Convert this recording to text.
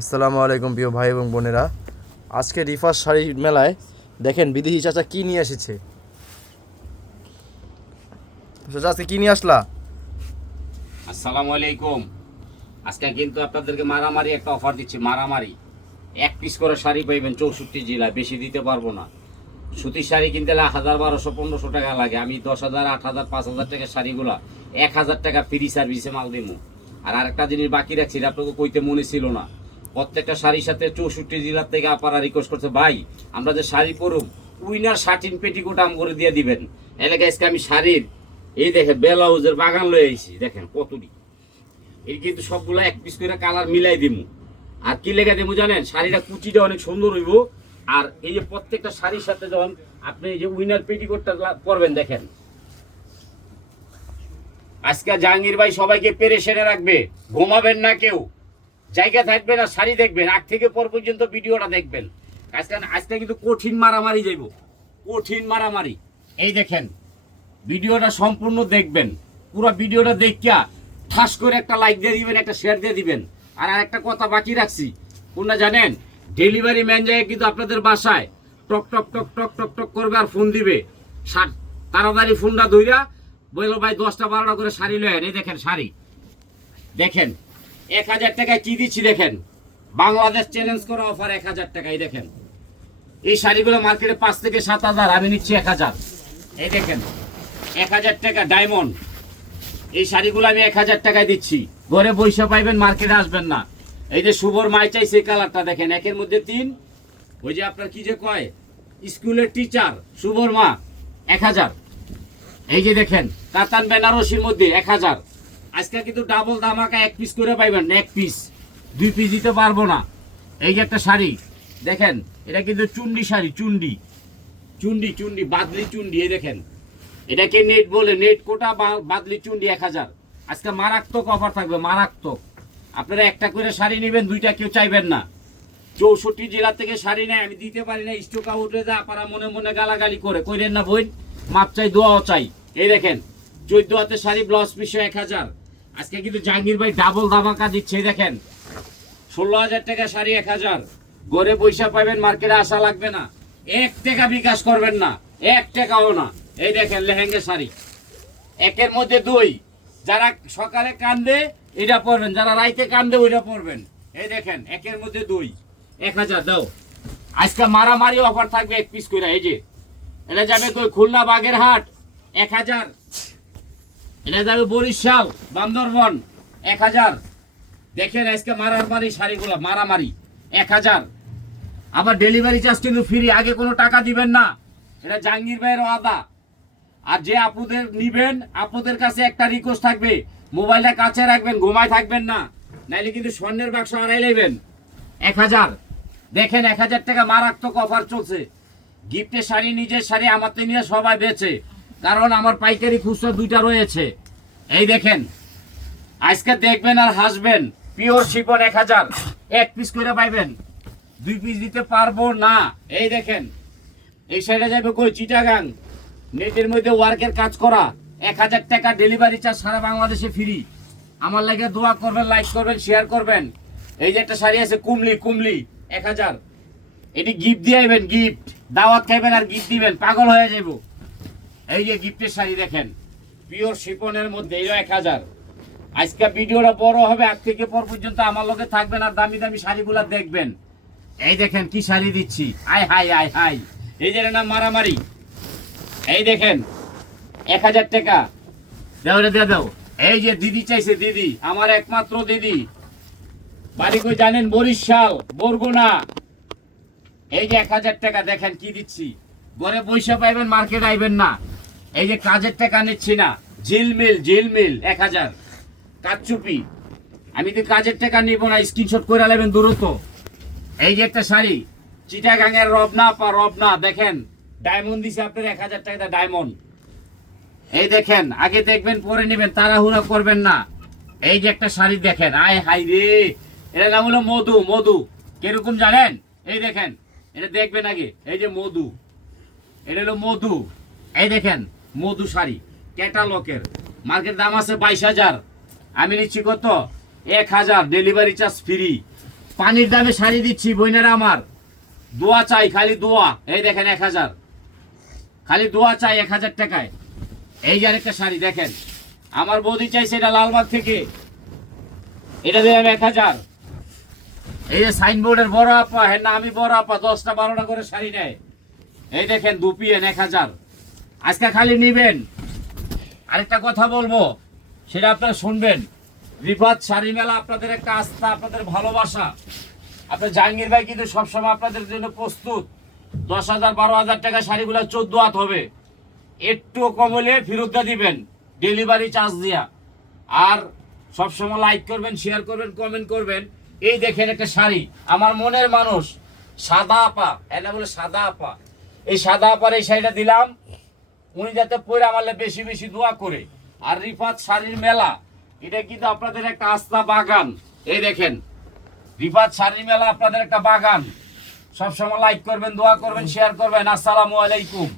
আসসালামু আলাইকুম প্রিয় ভাই এবং বোনেরা। আজকে রিফার শাড়ির মেলায় দেখেন বিদেশি চাচা কি নিয়ে এসেছে। চাচা আজকে কি নিয়ে আসলা? আসসালামু আলাইকুম। আজকে কিন্তু আপনাদেরকে মারামারি একটা অফার দিচ্ছি। মারামারি এক পিস করে শাড়ি পাইবেন 64 জেলায়, বেশি দিতে পারবো না। সুতির শাড়ি কিনতে গেলে 1000, 1200, 1500 টাকা লাগে। আমি 10,000, 8,000, 5,000 টাকার শাড়িগুলা 1000 টাকা ফ্রি সার্ভিসে মাল দিমু। আর আরেকটা জিনিস বাকি রাখছি, আপনাকে কইতে মনে ছিল না। প্রত্যেকটা শাড়ির সাথে 64 জেলার থেকে আপনারা রিকোয়েস্ট করছে, ভাই আমরা যে শাড়ি পরুম উইনার শার্টিন পেটিকোট আম করে দিয়ে দিবেন। এলাকায় আজকে আমি শাড়ির এই দেখেন ব্লাউজের বাগান লয়ে আইছি, দেখেন কতটি। এই কিন্তু সবগুলা এক পিস করে কালার মিলাই দিমু। আর কি লেখা দিমু জানেন? শাড়িটা কুচিটা অনেক সুন্দর হইব। আর এই যে প্রত্যেকটা শাড়ির সাথে যখন আপনি এই যে উইনার পেটিকোটটা পরবেন, দেখেন আজকে জাহাঙ্গীর ভাই সবাইকে পেরেশানে রাখবে। ঘুমাবেন না কেউ, জায়গা থাকবে না, শাড়ি দেখবেন, আগ থেকে পর পর্যন্ত ভিডিওটা দেখবেন। আজকে কিন্তু কঠিন মারামারি যাইব, কঠিন মারামারি। এই দেখেন ভিডিওটা সম্পূর্ণ দেখবেন, পুরো ভিডিওটা দেখিয়া ঠাস করে একটা লাইক দিয়ে দিবেন, একটা শেয়ার দিয়ে দিবেন। আর আরেকটা কথা বাকি রাখছি, কোনটা জানেন? ডেলিভারি ম্যান যায় কিন্তু আপনাদের বাসায় টক টক টক টক টক টক করবে আর ফোন দিবে। তাড়াতাড়ি ফোনটা ধইরা বললো ভাই 10টা 12টা করে শাড়ি লয়েন। এই দেখেন শাড়ি, দেখেন 1000 টাকায় কি দিচ্ছি দেখেন। বাংলাদেশ চ্যালেঞ্জ করা অফার 1000 টাকায়। দেখেন এই শাড়িগুলো মার্কেটে 5 থেকে 7,000, আমি নিচ্ছি 1000। এই দেখেন 1000 টাকা ডায়মন্ড। এই শাড়িগুলো আমি 1000 টাকায় দিচ্ছি। ঘরে বইসা পাইবেন, মার্কেটে আসবেন না। এই যে শুভর মাই চাইছে কালারটা দেখেন, একের মধ্যে 3। ওই যে আপনার কি যে কয় স্কুলের টিচার শুভর মা 1000। এই যে দেখেন কাতান বেনারসির মধ্যে 1000। আজকে কিন্তু ডাবল ধামাকা এক পিস করে পাইবেন, এক পিস, 2 পিস দিতে পারবো না। এই যে একটা শাড়ি দেখেন, এটা কিন্তু চুন্ডি শাড়ি, চুন্ডি চুন্ডি চুন্ডি বাদলি চুন্ডি। এই দেখেন এটাকে নেট বলে, নেট কোটা বাদলি চুন্ডি 1000। আজকে মারাত্মক অফার থাকবে, মারাত্মক। আপনারা একটা করে শাড়ি নেবেন, 2টা কেউ চাইবেন না। 64 জেলা থেকে শাড়ি নেয়, আমি দিতে পারি না। স্টক আউটে যা আপনারা মনে মনে গালাগালি করে কইরেন না বোন, মাপ চাই দোয়াও চাই। এই দেখেন 14 হাতে শাড়ি, ব্লাউজ পিসে 1000। আজকে কিন্তু জাহাঙ্গীর ভাই ডাবল ধামাকা দিচ্ছে। এই দেখেন 16,000 টাকা শাড়ি 1000। ঘরে পয়সা পাবেন, মার্কেটে আসা লাগবে না। 1 টাকা বিকাশ করবেন না, 1 টাকাও না। এই দেখেন লেহেঙ্গা শাড়ি, একের মধ্যে 2। যারা সকালে কান্দে এটা পরবেন, যারা রাইতে কান্দে ওইটা পরবেন। এই দেখেন একের মধ্যে 2, 1000 দাও। আজকে মারামারি অফার থাকবে 1 পিস করে। এই যে এটা যাবে কই? খুলনা বাগেরহাট 1000। এটা যাবে বরিশাল বান্দরবন 1000। দেখেন আজকে মারামারি শাড়িগুলো, মারামারি 1000। আবার ডেলিভারি চার্জ কিন্তু ফ্রি, আগে কোনো টাকা দিবেন না। এটা জাহাঙ্গীর ভাইয়ের ওয়াদা। আর যে আপুদের নিবেন, আপুদের কাছে একটা রিকোয়েস্ট থাকবে, মোবাইলটা কাছে রাখবেন, ঘুমায় থাকবেন না, নাইলে কিন্তু স্বর্ণের বাক্স হারাই নেবেন। 1000। দেখেন 1000 টাকা মারাত্মক অফার চলছে। গিফটের শাড়ি, নিজের শাড়ি আমাতে নিয়ে সবাই বেচে, কারণ আমার পাইকারি খুচরা 2টা রয়েছে। এই দেখেন আজকে দেখবেন আর হাসবেন। পিওর শিফন 1000, 1 পিস করে পাইবেন, 2 পিস দিতে পারবো না। এই দেখেন এই শাড়িটা যাবে কই? চিটাগাং, নেটের মধ্যে ওয়ার্কের কাজ করা, 1000 টাকা ডেলিভারি চার্জ, সারা বাংলাদেশে ফ্রি। আমার লাগে দোয়া করবেন, লাইক করবেন, শেয়ার করবেন। এই যে একটা শাড়ি আছে কুমলি, কুমলি 1000। এটি গিফট দিয়ে আইবেন, গিফট দাওয়াত খাইবেন আর গিফট দিবেন, পাগল হয়ে যাইব। এই যে গিফটের শাড়ি দেখেন পিওর শিফনের মধ্যে, এই 1000। আজকে ভিডিওটা বড় হবে, আজ থেকে পর পর্যন্ত আমার লগে থাকবেন আর দামি দামি শাড়িগুলা দেখবেন। এই দেখেন কি শাড়ি দিচ্ছি, আয় হাই আয় হাই। এই যে নাম মারামারি। এই দেখেন 1000 টাকা দাও রে, দাও। এই যে দিদি চাইছে, দিদি আমার একমাত্র দিদি, বাড়ি কই জানেন? বরিশাল বরগুনা। এই যে 1000 টাকা দেখেন কি দিচ্ছি। ঘরে পয়সা পাইবেন, মার্কেট আইবেন না। এই যে কাজের টাকা নিচ্ছি না, ঝিলমিল ঝিলমিল 1000। কাচুপি, আমি তো কাজের টাকা নিব না, স্ক্রিনশট করে নেবেন দ্রুত। এই যে একটা শাড়ি চিটাগাঙের রবনা পা রবনা, দেখেন ডায়মন্ড দিছে আপনার 1000 টাকা ডায়মন্ড। এই দেখেন আগে দেখবেন পরে নেবেন, তাড়াহুড়া করবেন না। এই যে একটা শাড়ি দেখেন, আয় হাই রে, এটার নাম হলো মধু। মধু কিরকম জানেন? এই দেখেন এটা দেখবেন আগে। এই যে মধু, এটা হলো মধু। এই দেখেন মধু শাড়ি ক্যাটালগের, মার্কেট দাম আছে 22,000, আমি নিচ্ছি কত? 1000, ডেলিভারি চার্জ ফ্রি। পানির দামে শাড়ি দিচ্ছি বইনেরা আমার। দোয়া চাই, খালি দোয়া। এই দেখেন 1000, খালি দোয়া চাই 1000 টাকায়। এই যে আরেকটা শাড়ি দেখেন, আমার বৌদি চাইছে এটা লালবাগ থেকে, এটা দিলাম 1000। এই যে সাইনবোর্ডের বড় আপা, হ্যাঁ না আমি বড় আপা, 10টা 12টা করে শাড়ি নেয়। এই দেখেন দুপিয়েন 1000, আজকে খালি নিবেন। আরেকটা কথা বলবো, সেটা আপনারা শুনবেন। রিফাত শাড়ি মেলা আপনাদের একটা আস্থা, আপনাদের ভালোবাসা। আপনার জাহাঙ্গীর ভাই কিন্তু সবসময় আপনাদের জন্য প্রস্তুত। 10,000 12,000 টাকা শাড়িগুলো 14 হাত হবে, একটু কম হলে ফেরত দিয়ে দিবেন ডেলিভারি চার্জ দিয়া। আর সবসময় লাইক করবেন, শেয়ার করবেন, কমেন্ট করবেন। এই দেখেন একটা শাড়ি, আমার মনের মানুষ সাদা আপা, এটা বলে সাদা আপা। এই সাদা আপার এই শাড়িটা দিলাম, উনি যাতে পরে আমার বেশি বেশি দোয়া করে। আর রিফাত শাড়ির মেলা, এটা কিন্তু আপনাদের একটা আস্থা বাগান। এই দেখেন রিফাত শাড়ির মেলা আপনাদের একটা বাগান। সবসময় লাইক করবেন, দোয়া করবেন, শেয়ার করবেন। আসসালামু আলাইকুম।